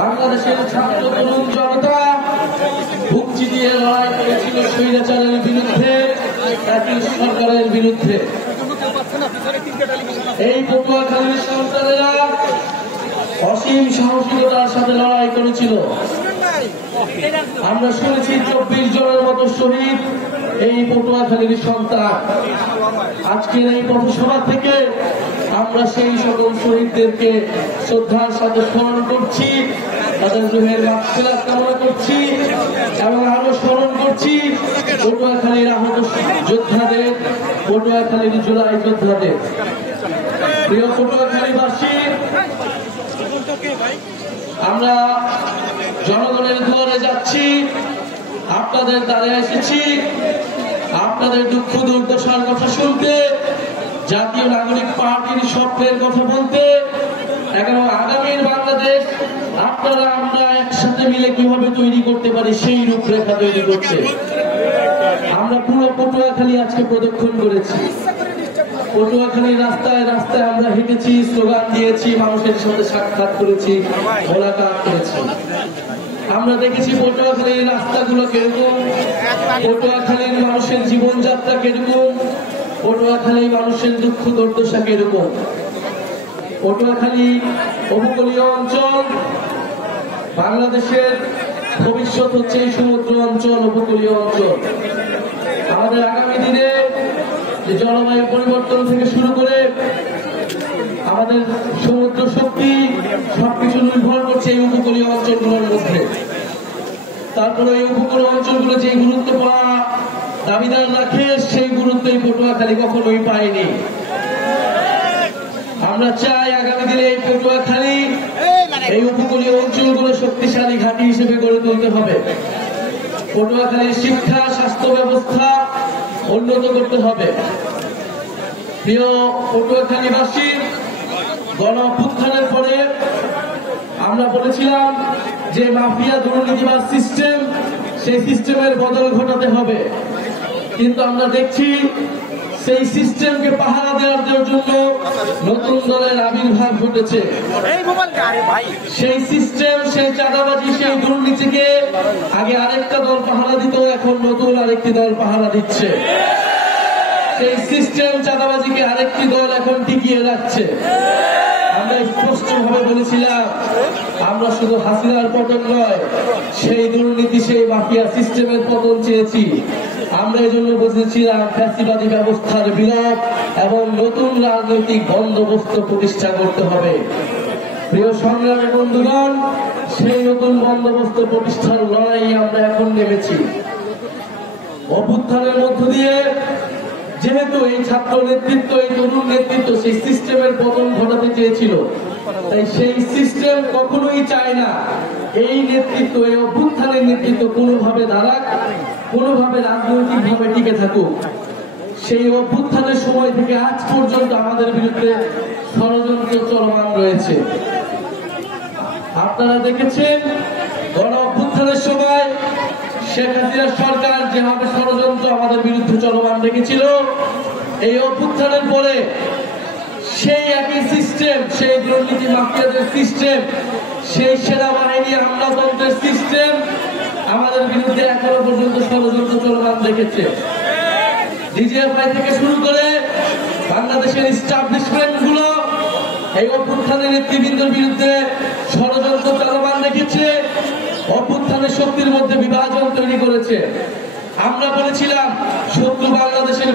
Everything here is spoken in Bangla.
বাংলাদেশের ছাত্র তরুণ জনতা ভুক্তি দিয়ে লড়াই করেছিল স্বৈরাচারের বিরুদ্ধে, একই সরকারের বিরুদ্ধে। এই পটুয়াখালীর সন্তানেরা অসীম সাহসিকতার সাথে লড়াই করেছিল। আমরা শুনেছি 24 জনের মতো শহীদ এই পটুয়াখালীর সন্তান। আজকের এই পথসভা থেকে আমরা সেই সকল শহীদদেরকে শ্রদ্ধার সাথে স্মরণ করছি, তাদের রুহের মাগফিরাত কামনা করছি এবং আরো স্মরণ করছি পটুয়াখালীর আহত যোদ্ধাদের, পটুয়াখালীর জুলাই যোদ্ধাদের। প্রিয় পটুয়াখালীবাসী, আমরা জনগণের দুয়ারে যাচ্ছি, আপনাদের দ্বারে এসেছি আপনাদের দুঃখ দুর্দশার কথা শুনতে, জাতীয় নাগরিক পার্টির স্বপ্নের কথা বলতে এবং আগামীর বাংলাদেশ আপনারা আমরা একসাথে মিলে কিভাবে তৈরি করতে পারি সেই রূপরেখা তৈরি করতে আমরা পুরো পটুয়াখালী আজকে প্রদক্ষিণ করেছি। পটুয়াখালীর রাস্তায় রাস্তায় আমরা হেঁটেছি, স্লোগান দিয়েছি, মানুষের সাথে সাক্ষাৎ করেছি, মোলাকাত করেছি। আমরা দেখেছি পটুয়াখালীর রাস্তাগুলো কিরকম, পটুয়াখালীর মানুষের জীবনযাত্রা কিরকম, পটুয়াখালীর মানুষের দুঃখ দুর্দশা কিরকম। পটুয়াখালী উপকূলীয় অঞ্চল, বাংলাদেশের ভবিষ্যৎ হচ্ছে এই সমুদ্র অঞ্চল, উপকূলীয় অঞ্চল। আমাদের আগামী দিনে যে জলবায়ু পরিবর্তন থেকে শুরু করে আমাদের সমুদ্র শক্তি সবকিছু নির্ভর করছে এই উপকূলীয় অঞ্চলগুলোর মধ্যে। তারপরে এই উপকূলীয় অঞ্চলগুলো যে গুরুত্ব পাওয়া দাবিদার রাখে, সেই গুরুত্ব এই পটুয়াখালী কখনোই পায়নি। আমরা চাই আগামী দিনে এই পটুয়াখালী, এই উপকূলীয় অঞ্চলগুলো শক্তিশালী ঘাঁটি হিসেবে গড়ে তুলতে হবে। পটুয়াখালীর শিক্ষা স্বাস্থ্য ব্যবস্থা উন্নত করতে হবে। প্রিয় পটুয়াখালীবাসী, গণ অভ্যুত্থানের পরে আমরা বলেছিলাম যে মাফিয়া দুর্নীতিবাজ সিস্টেম, সেই সিস্টেমের বদল ঘটাতে হবে, কিন্তু আমরা দেখছি সেই সিস্টেমকে পাহারা দেওয়ার জন্য নতুন দলের আবির্ভাব ঘটেছে। সেই সিস্টেম, সেই চাঁদাবাজি, সেই দুর্নীতিকে আগে আরেকটা দল পাহারা দিত, এখন নতুন আরেকটি দল পাহারা দিচ্ছে। সেই সিস্টেম চাঁদাবাজিকে আরেকটি দল এখন টিকিয়ে রাখছে। আমরা স্পষ্টভাবে বলেছিলাম আমরা শুধু হাসিনার পতন নয়, সেই দুর্নীতি, সেই মাফিয়া সিস্টেমের পতন চেয়েছি। আমরা এই জন্য বুঝেছিলাম ফ্যাসিবাদী ব্যবস্থার বিলোপ এবং নতুন রাজনৈতিক বন্দোবস্ত প্রতিষ্ঠা করতে হবে। প্রিয় সংগ্রামী বন্ধুগণ, সেই নতুন বন্দোবস্ত প্রতিষ্ঠার লড়াই আমরা এখন নেমেছি। অভ্যুত্থানের মধ্য দিয়ে যেহেতু এই ছাত্র নেতৃত্ব, এই তরুণ নেতৃত্ব সেই সিস্টেমের পতন ঘটাতে চেয়েছিল, তাই সেই সিস্টেম কখনোই চায় না এই নেতৃত্ব, এই অভ্যুত্থানের নেতৃত্ব কোনোভাবে দাঁড়াক, কোনোভাবে রাজনৈতিক ভাবে টিকে থাকুক। সেই অভ্যুত্থানের সময় থেকে আজ পর্যন্ত আমাদের বিরুদ্ধে ষড়যন্ত্র চলমান রয়েছে। আপনারা দেখেছেন গণ অভ্যুত্থানের সময় শেখ হাসিনা সরকার যেভাবে ষড়যন্ত্র আমাদের বিরুদ্ধে চলমান রেখেছিল, এই অভ্যুত্থানের পরে সেই একই সিস্টেম, সেই দুর্নীতি মাফিয়াদের সিস্টেম, সেই সেনাবাহিনী আমলাতন্ত্রের সিস্টেম আমাদের বিরুদ্ধে এখনো পর্যন্ত ষড়যন্ত্র চলমান রেখেছে। ডিজিএফআই থেকে শুরু করে বাংলাদেশের এস্টাবলিশমেন্ট গুলো এই অভ্যুত্থানের নেতৃবৃন্দের বিরুদ্ধে ষড়যন্ত্র চলমান রেখেছে, অভ্যুত্থানের শক্তির মধ্যে বিভাজন তৈরি করেছে। আমরা বলেছিলাম শত্রু বাংলাদেশের